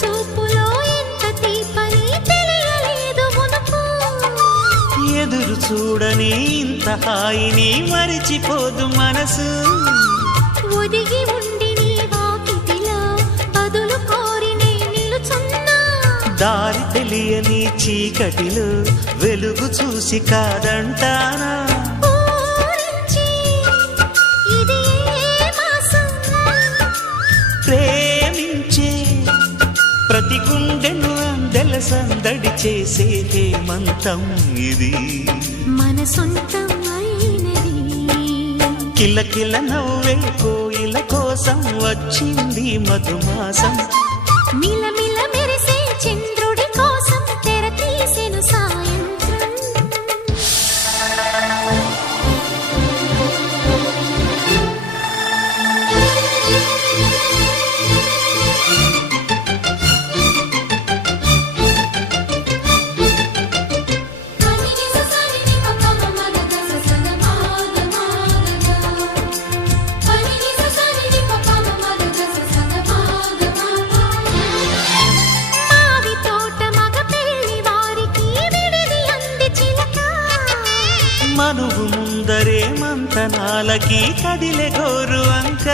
చూపులో ఎంత తీపని తెలియలేదు మునుపు. ఎదురు చూడని ఇంత హాయిని మరిచిపోదు మనసు. ఒదిగి ఉండి నీ వాకిటిలో బదులు కోరి నే నిలుచున్నా. దారి తెలియని చీకటిలో వెలుగు చూసి కాదంటానా. ఊరించి ఇది ఏ మాసం? ప్రేమించే ప్రతి గుండెను అందెల సందడి చేసే హేమంతం ఇది. మన సొంతం అయినది. కిలకిల నవ్వే కోయిల కోసం వచ్చింది మధుమాసం. మిలమిల మెరిసే చంద్రుడి కోసం తెర తీసెను సాయంత్రం. మావి తోట మగ పెళ్లి వారికి విడిది అంది చిలక. మనువు ముందరే మంతనాలకి కదిలే గోరు అంక.